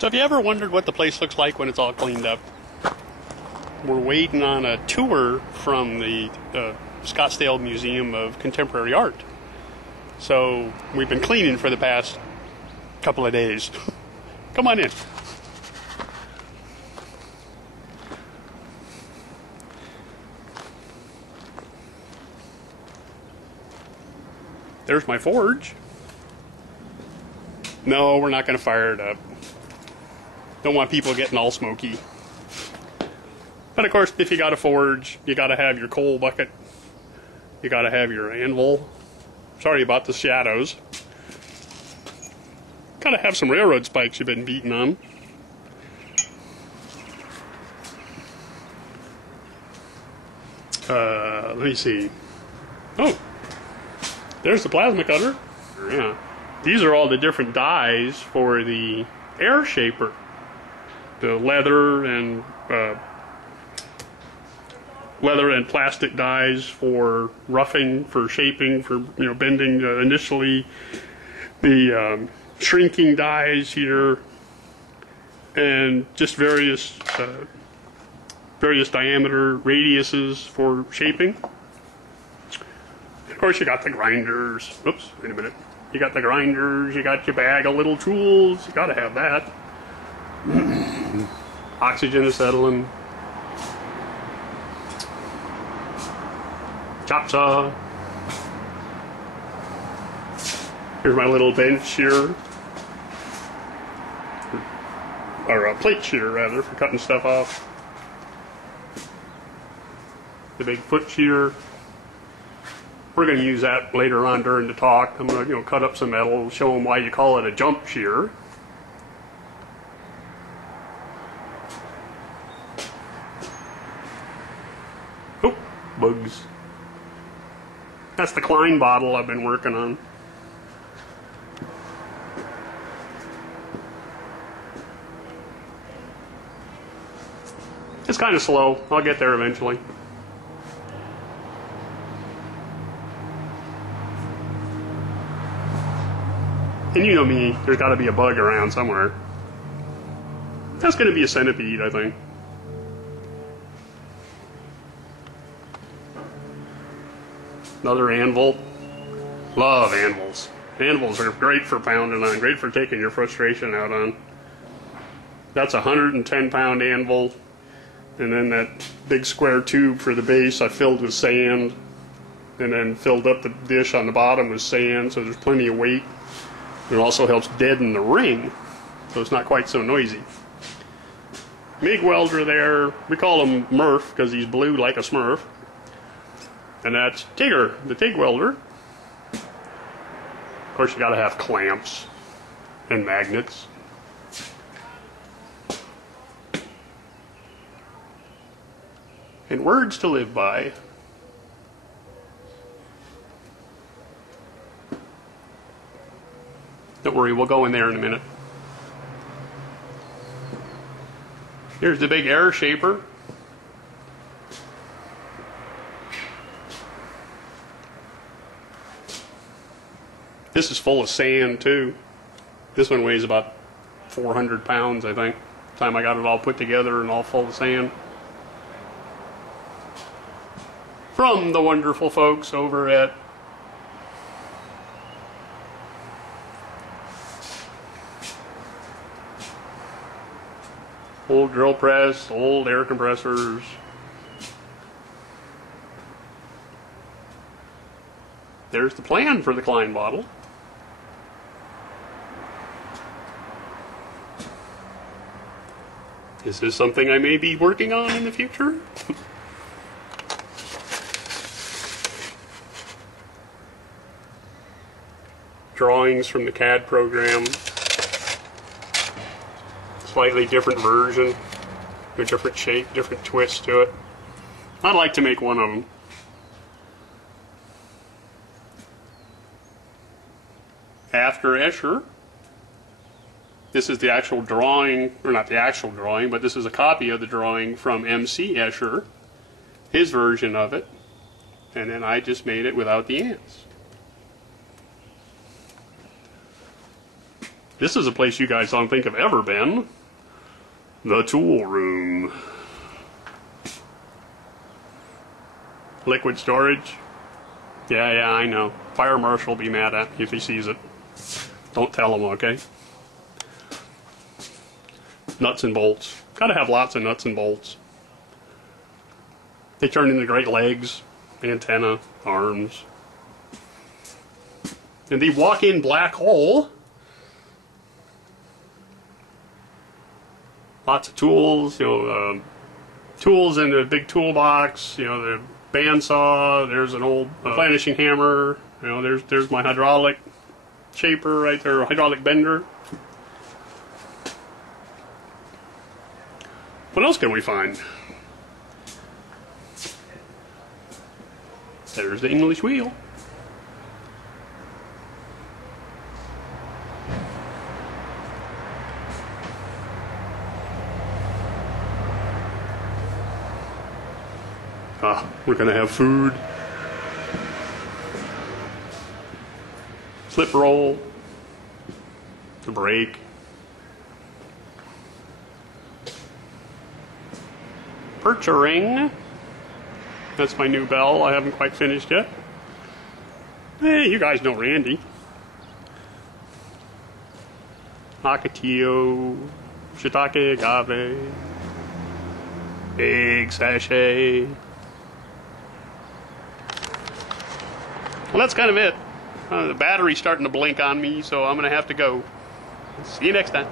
So have you ever wondered what the place looks like when it's all cleaned up? We're waiting on a tour from the Scottsdale Museum of Contemporary Art. So we've been cleaning for the past couple of days. Come on in. There's my forge. No, we're not going to fire it up. Don't want people getting all smoky. But of course, if you got a forge, you got to have your coal bucket. You got to have your anvil. Sorry about the shadows. Got to have some railroad spikes you've been beating on. Let me see. Oh, there's the plasma cutter. Yeah. These are all the different dies for the air shaper. The leather and plastic dies for roughing, for shaping, for bending. Initially, the shrinking dies here, and just various diameter radiuses for shaping. Of course, you got the grinders. Oops, wait a minute. You got the grinders. You got your bag of little tools. You got to have that. Oxygen acetylene, chop saw. Here's my little bench shear, or a plate shear rather, for cutting stuff off. The big foot shear. We're going to use that later on during the talk. I'm going to cut up some metal, show them why you call it a jump shear. Oh, bugs. That's the Klein bottle I've been working on. It's kind of slow. I'll get there eventually. And you know me, there's got to be a bug around somewhere. That's going to be a centipede, I think. Another anvil. Love anvils. Anvils are great for pounding on, great for taking your frustration out on. That's a 110-pound anvil. And then that big square tube for the base I filled with sand. And then filled up the dish on the bottom with sand, so there's plenty of weight. It also helps deaden the ring, so it's not quite so noisy. MIG welder there. We call him Murph because he's blue like a Smurf. And that's Tigger, the TIG welder. Of course, you got to have clamps and magnets. And words to live by. Don't worry, we'll go in there in a minute. Here's the big air shaper. This is full of sand too. This one weighs about 400 pounds, I think. By the time I got it all put together and all full of sand. From the wonderful folks over at old drill press, old air compressors. There's the plan for the Klein bottle. Is this something I may be working on in the future? Drawings from the CAD program. Slightly different version, a different shape, different twist to it. I'd like to make one of them. After Escher, this is the actual drawing, or not the actual drawing, but this is a copy of the drawing from M.C. Escher, his version of it, and then I just made it without the ants. This is a place you guys don't think have ever been. The tool room. Liquid storage. Yeah, I know. Fire marshal will be mad at me if he sees it. Don't tell him, okay? Nuts and bolts. Gotta have lots of nuts and bolts. They turn into great legs, antenna, arms. And the walk-in black hole. Lots of tools, tools in the big toolbox, the bandsaw, there's an old planishing hammer, there's my hydraulic shaper right there, hydraulic bender. What else can we find? There's the English wheel. We're gonna have food. Flip roll. The brake. Perchering. That's my new bell. I haven't quite finished yet. Hey, you guys know Randy. Ocotillo. Shiitake agave. Egg sachet. Well, that's kind of it. The battery's starting to blink on me, so I'm going to have to go. See you next time.